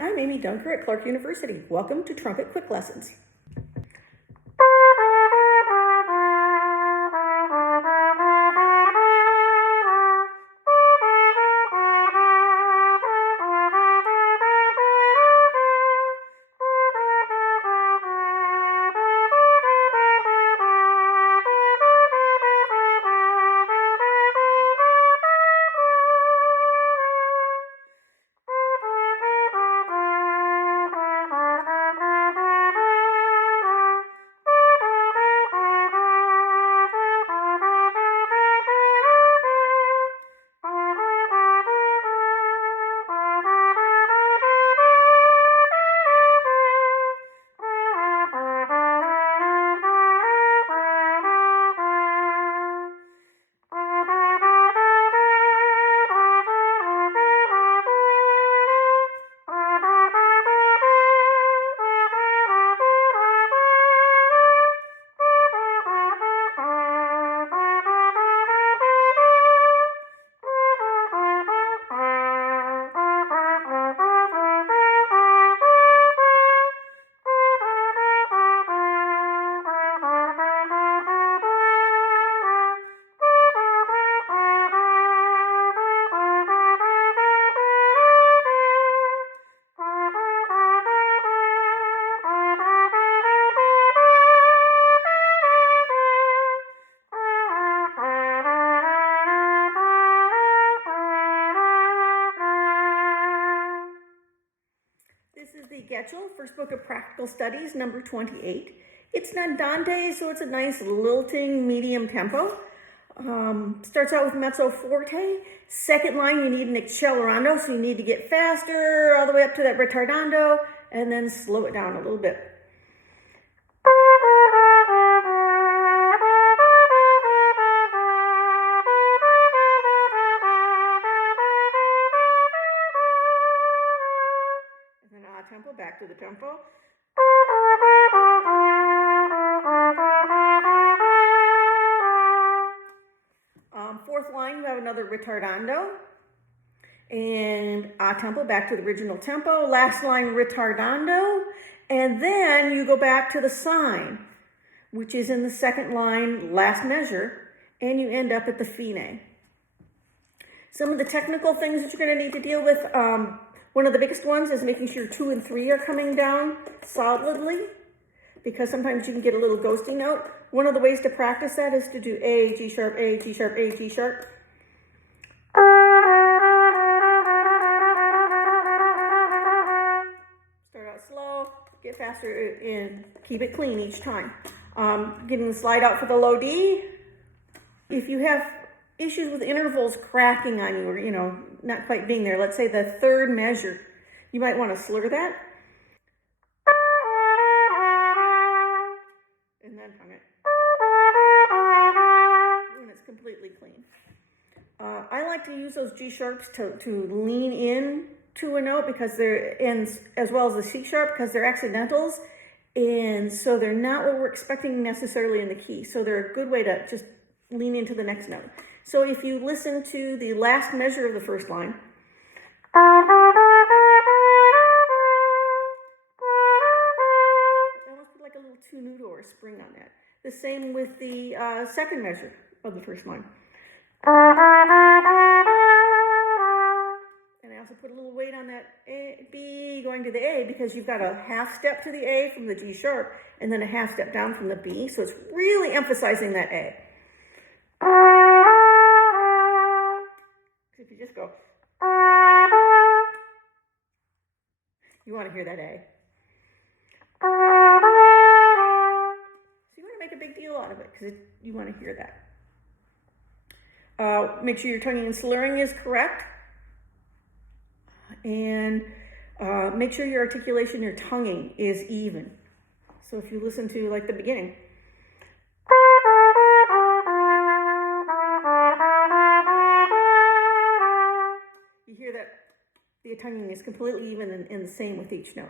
I'm Amy Dunker at Clarke University. Welcome to Trumpet Quick Lessons. This is the Getchell, First Book of Practical Studies, number 28. It's not Andante, so it's a nice lilting medium tempo. Starts out with mezzo forte. Second line, you need an accelerando, so you need to get faster all the way up to that ritardando, and then slow it down a little bit. Tempo, back to the tempo. Fourth line, you have another ritardando. And a tempo, back to the original tempo. Last line, ritardando. And then you go back to the sign, which is in the second line, last measure. And you end up at the fine. Some of the technical things that you're going to need to deal with, one of the biggest ones is making sure 2 and 3 are coming down solidly, because sometimes you can get a little ghosty note. One of the ways to practice that is to do A, G sharp, A, G sharp, A, G sharp. Start out slow, get faster, and keep it clean each time. Getting the slide out for the low D. If you have issues with intervals cracking on you, or not quite being there, let's say the third measure, you might want to slur that and then hum it when it's completely clean. I like to use those G sharps to lean in to a note, because they're, and as well as the C sharp, because they're accidentals, and so they're not what we're expecting necessarily in the key, so they're a good way to just lean into the next note. So if you listen to the last measure of the first line, almost put like a little tenuto or a spring on that. The same with the second measure of the first line. And I also put a little weight on that B going to the A, because you've got a half step to the A from the G sharp and then a half step down from the B. So it's really emphasizing that A. If you just go, you want to hear that A. So you want to make a big deal out of it, because you want to hear that. Make sure your tonguing and slurring is correct. And make sure your articulation, your tonguing is even. So if you listen to like the beginning, you hear that the tonguing is completely even and the same with each note.